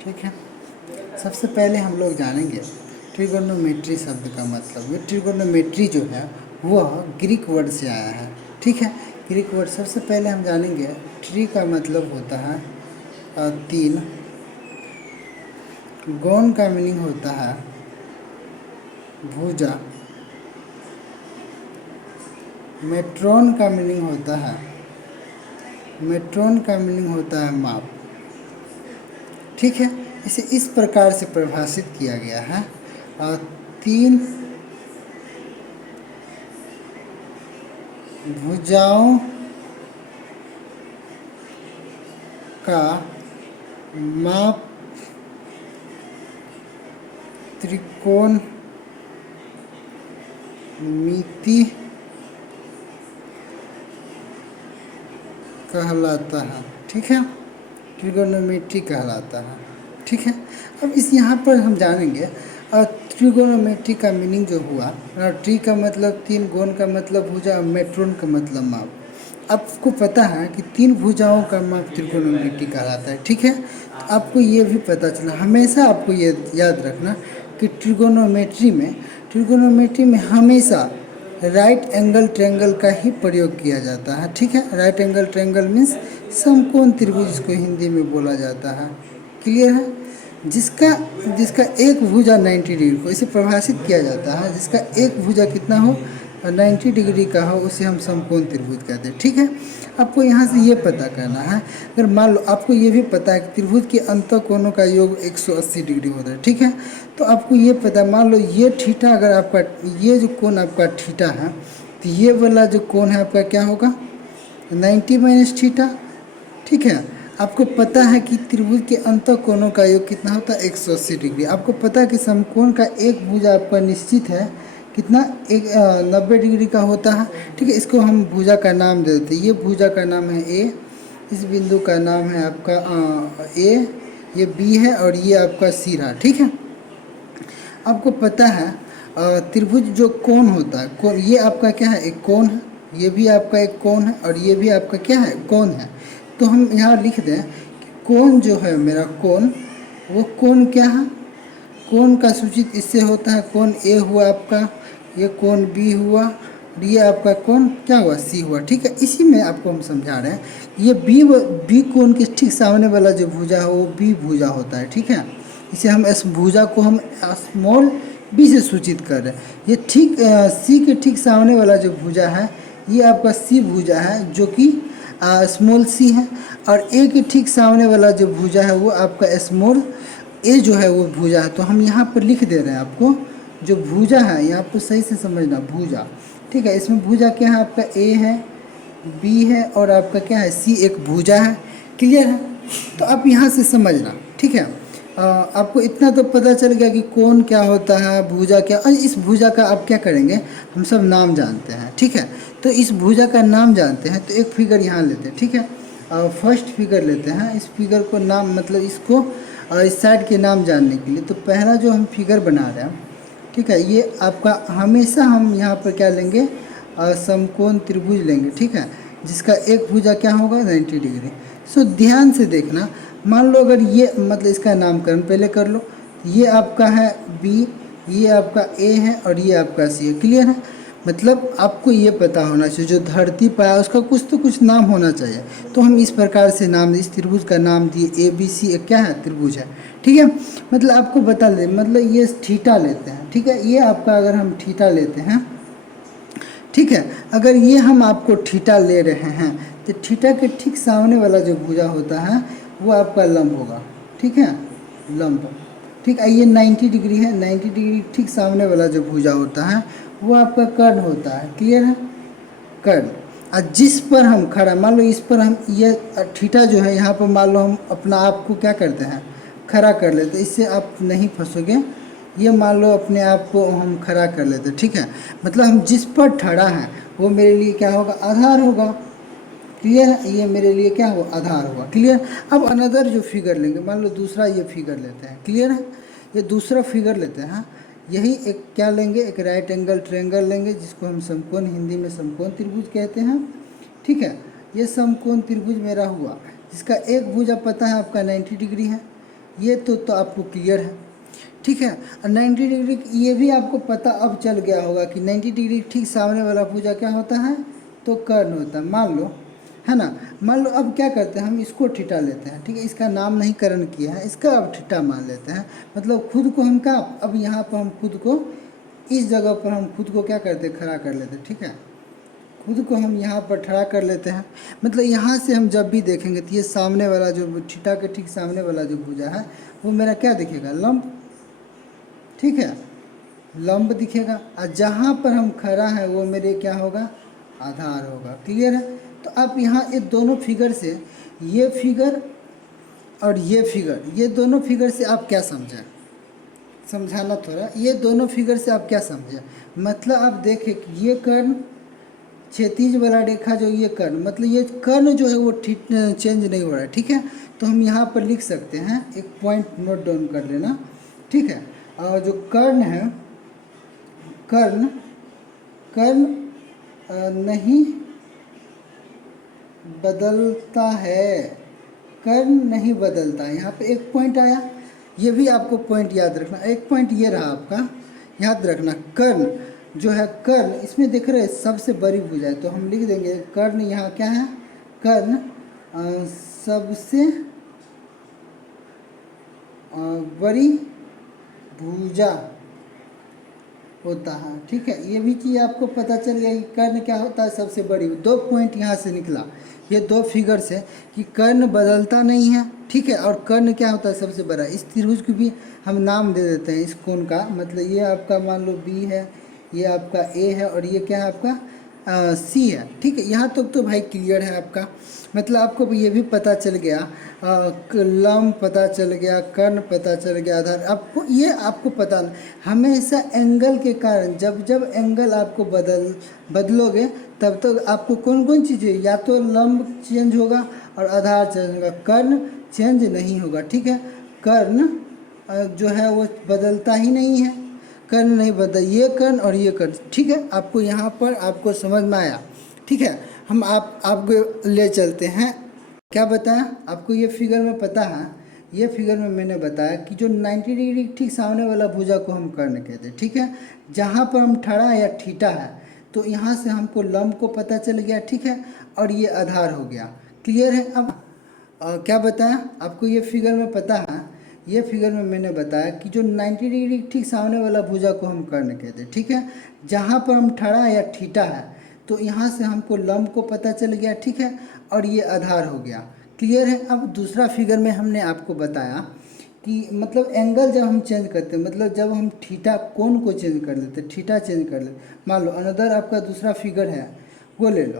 ठीक है। सबसे पहले हम लोग जानेंगे ट्रिगोनोमेट्री शब्द का मतलब। ये ट्रिगोनोमेट्री जो है वह ग्रीक वर्ड से आया है। ठीक है, ग्रीक वर्ड। सबसे पहले हम जानेंगे ट्री का मतलब होता है तीन, गोन का मीनिंग होता है भुजा, मेट्रोन का मीनिंग होता है माप। ठीक है, इसे इस प्रकार से परिभाषित किया गया है। तीन भुजाओं का माप त्रिकोणमिति कहलाता है। ठीक है, ट्रिगोनोमेट्री कहलाता है। ठीक है, अब इस यहाँ पर हम जानेंगे ट्रिगोनोमेट्री का मीनिंग जो हुआ। ट्री का मतलब तीन, गोन का मतलब भुजा, और मेट्रोन का मतलब माप। आपको पता है कि तीन भुजाओं का माप त्रिकोणमिति कहलाता है। ठीक है, तो आपको ये भी पता चला, हमेशा आपको ये याद रखना कि ट्रिगोनोमेट्री में हमेशा राइट एंगल ट्रायंगल का ही प्रयोग किया जाता है। ठीक है, राइट एंगल ट्रायंगल मीन्स समकोण त्रिभुज, इसको हिंदी में बोला जाता है। क्लियर है? जिसका एक भुजा 90 डिग्री को, इसे परिभाषित किया जाता है, जिसका एक भुजा कितना हो 90 डिग्री का हो, उसे हम समकोण त्रिभुज कहते हैं। ठीक है, आपको यहाँ से ये पता करना है। अगर मान लो आपको ये भी पता है कि त्रिभुज के अंत कोणों का योग 180 डिग्री होता है। ठीक है, तो आपको ये पता, मान लो ये थीटा, अगर आपका ये जो कोण आपका थीटा है, तो ये वाला जो कोण है आपका क्या होगा 90 माइनस थीटा। ठीक है, आपको पता है कि त्रिभुज के अंत कोणों का योग कितना होता है 180 डिग्री। आपको पता है कि समकोण का एक भुजा आपका निश्चित है कितना 90 डिग्री का होता है। ठीक है, इसको हम भुजा का नाम दे देते हैं। ये भुजा का नाम है ए, इस बिंदु का नाम है आपका ए, ये बी है, और ये आपका सी रहा। ठीक है, आपको पता है त्रिभुज जो कोण होता है, कोण, ये आपका क्या है एक कोण है, ये भी आपका एक कोण है, और ये भी आपका क्या है कोण है। तो हम यहाँ लिख दें कि कोण जो है मेरा कोण, वो कोण क्या है, कोण का सूचित इससे होता है, कोण ए हुआ आपका, ये कोण बी हुआ, और ये आपका कोण क्या हुआ सी हुआ। ठीक है, इसी में आपको हम समझा रहे हैं, ये बी कोण के ठीक सामने वाला जो भुजा है वो बी भुजा होता है। ठीक है, इसे हम इस भुजा को हम स्मॉल बी से सूचित कर रहे हैं। ये ठीक सी के ठीक सामने वाला जो भुजा है ये आपका सी भुजा है, जो कि स्मॉल सी है, और ए के ठीक सामने वाला जो भुजा है वो आपका स्मॉल ए जो है वो भुजा है। तो हम यहाँ पर लिख दे रहे हैं आपको, जो भुजा है यहाँ पर सही से समझना, भुजा। ठीक है, इसमें भुजा क्या है आपका ए है, बी है, और आपका क्या है सी एक भुजा है। क्लियर है? तो आप यहाँ से समझना। ठीक है, आपको इतना तो पता चल गया कि कोण क्या होता है, भुजा क्या, और इस भुजा का आप क्या करेंगे, हम सब नाम जानते हैं। ठीक है, तो इस भुजा का नाम जानते हैं, तो एक फिगर यहाँ लेते हैं। ठीक है, फर्स्ट फिगर लेते हैं। इस फिगर को नाम मतलब इसको इस साइड के नाम जानने के लिए, तो पहला जो हम फिगर बना रहे हैं, ठीक है, ये आपका हमेशा हम यहाँ पर क्या लेंगे समकोण त्रिभुज लेंगे। ठीक है, जिसका एक भुजा क्या होगा 90 डिग्री। सो ध्यान से देखना, मान लो अगर ये मतलब इसका नामकरण पहले कर लो, ये आपका है बी, ये आपका ए है, और ये आपका सी है। क्लियर है? मतलब आपको ये पता होना चाहिए, जो धरती पर है उसका कुछ तो कुछ नाम होना चाहिए। तो हम इस प्रकार से नाम, इस त्रिभुज का नाम दिए ए बी सी, क्या है त्रिभुज है। ठीक है, मतलब आपको बता दें, मतलब ये थीटा लेते हैं। ठीक है, ये आपका अगर हम थीटा लेते हैं, ठीक है, अगर ये हम आपको थीटा ले रहे हैं, तो थीटा के ठीक सामने वाला जो भुजा होता है वो आपका लंब होगा। ठीक है, लंब। ठीक है, ये 90 डिग्री है, 90 डिग्री ठीक सामने वाला जो भुजा होता है वो आपका कर्ण होता है। क्लियर है? कर्ण। और जिस पर हम खड़ा, मान लो इस पर हम ये थीटा जो है यहाँ पर मान लो हम अपना आप को क्या करते हैं खड़ा कर लेते, इससे आप नहीं फंसोगे। ये मान लो अपने आप को हम खड़ा कर लेते। ठीक है, मतलब हम जिस पर खड़ा हैं वो मेरे लिए क्या होगा आधार होगा। क्लियर है? ये मेरे लिए क्या हुआ आधार हुआ। क्लियर? अब अनदर जो फिगर लेंगे, मान लो दूसरा ये फिगर लेते हैं। क्लियर है? ये दूसरा फिगर लेते हैं, यही एक क्या लेंगे, एक राइट एंगल ट्रायंगल लेंगे, जिसको हम समकोण, हिंदी में समकोण त्रिभुज कहते हैं। ठीक है, ये समकोण त्रिभुज मेरा हुआ, जिसका एक भुजा पता है आपका 90 डिग्री है, ये तो आपको क्लियर है, ठीक है। और 90 डिग्री ये भी आपको पता अब चल गया होगा कि 90 डिग्री ठीक सामने वाला भुजा क्या होता है, तो कर्ण होता है, मान लो, है ना। मान लो अब क्या करते हैं, हम इसको थीटा लेते हैं, ठीक है। इसका नाम नहीं कर्ण किया है, इसका अब थीटा मान लेते हैं। मतलब खुद को हम क्या, अब यहाँ पर हम खुद को इस जगह पर हम खुद को क्या करते हैं, खड़ा कर लेते हैं, ठीक है। खुद को हम यहाँ पर खड़ा कर लेते हैं। मतलब यहाँ से हम जब भी देखेंगे तो ये सामने वाला जो थीटा के ठीक सामने वाला जो भुजा है वो मेरा क्या दिखेगा, लंब, ठीक है, लंब दिखेगा। और जहाँ पर हम खड़ा है वो मेरे क्या होगा, आधार होगा। क्लियर है। तो आप यहाँ ये दोनों फिगर से, ये फिगर और ये फिगर, ये दोनों फिगर से आप क्या समझें, समझाना थोड़ा, ये दोनों फिगर से आप क्या समझें। मतलब आप देखें कि ये कर्ण, क्षैतिज वाला रेखा जो ये कर्ण, मतलब ये कर्ण जो है वो ठीक चेंज नहीं हो रहा है, ठीक है। तो हम यहाँ पर लिख सकते हैं, एक पॉइंट नोट डाउन कर लेना, ठीक है। और जो कर्ण है, कर्ण कर्ण नहीं बदलता है, कर्ण नहीं बदलता है। यहाँ पे एक पॉइंट आया, ये भी आपको पॉइंट याद रखना। एक पॉइंट ये रहा आपका, याद रखना, कर्ण जो है, कर्ण इसमें देख रहे हैं सबसे बड़ी भुजा है, तो हम लिख देंगे कर्ण, यहाँ क्या है, कर्ण सबसे बड़ी भुजा होता है, ठीक है। ये भी चीज़ आपको पता चल गया कि कर्ण क्या होता है, सबसे बड़ी। दो पॉइंट यहाँ से निकला, ये दो फिगर से, कि कर्ण बदलता नहीं है, ठीक है। और कर्ण क्या होता है, सबसे बड़ा। इस त्रिभुज को भी हम नाम दे देते हैं इस कोण का, मतलब ये आपका मान लो बी है, ये आपका ए है, और ये क्या है आपका सी है, ठीक है। यहाँ तक तो भाई क्लियर है आपका। मतलब आपको ये भी पता चल गया, लंब पता चल गया, कर्ण पता चल गया, आधार। आपको ये आपको पता नहीं, हमेशा एंगल के कारण, जब जब एंगल आपको बदलोगे तब तो आपको कौन कौन चीज़ें, या तो लंब चेंज होगा और आधार चेंज होगा, कर्ण चेंज नहीं होगा, ठीक है। कर्ण जो है वो बदलता ही नहीं है, कर्ण नहीं बदल, ये कर्ण और ये कर्ण, ठीक है। आपको यहाँ पर आपको समझ में आया, ठीक है। हम आपको ले चलते हैं, क्या बताया आपको, ये फिगर में पता है, ये फिगर में मैंने बताया कि जो 90 डिग्री ठीक सामने वाला भुजा को हम कर्ण कहते हैं, ठीक है। जहाँ पर हम ठड़ा या ठीटा है, तो यहाँ से हमको लंब को पता चल गया, ठीक है, और ये आधार हो गया। क्लियर है। अब क्या बताया आपको, ये फिगर में पता है, ये फिगर में मैंने बताया कि जो 90 डिग्री ठीक सामने वाला भुजा को हम कर्ण कहते हैं, ठीक है। जहाँ पर हम ठड़ा या ठीटा है, तो यहाँ से हमको लंब को पता चल गया, ठीक है, और ये आधार हो गया। क्लियर है। अब दूसरा फिगर में हमने आपको बताया कि मतलब एंगल जब हम चेंज करते हैं, मतलब जब हम थीटा कोण को चेंज कर लेते हैं, थीटा चेंज कर लेते, मान लो अनदर आपका दूसरा फिगर है, वो ले लो।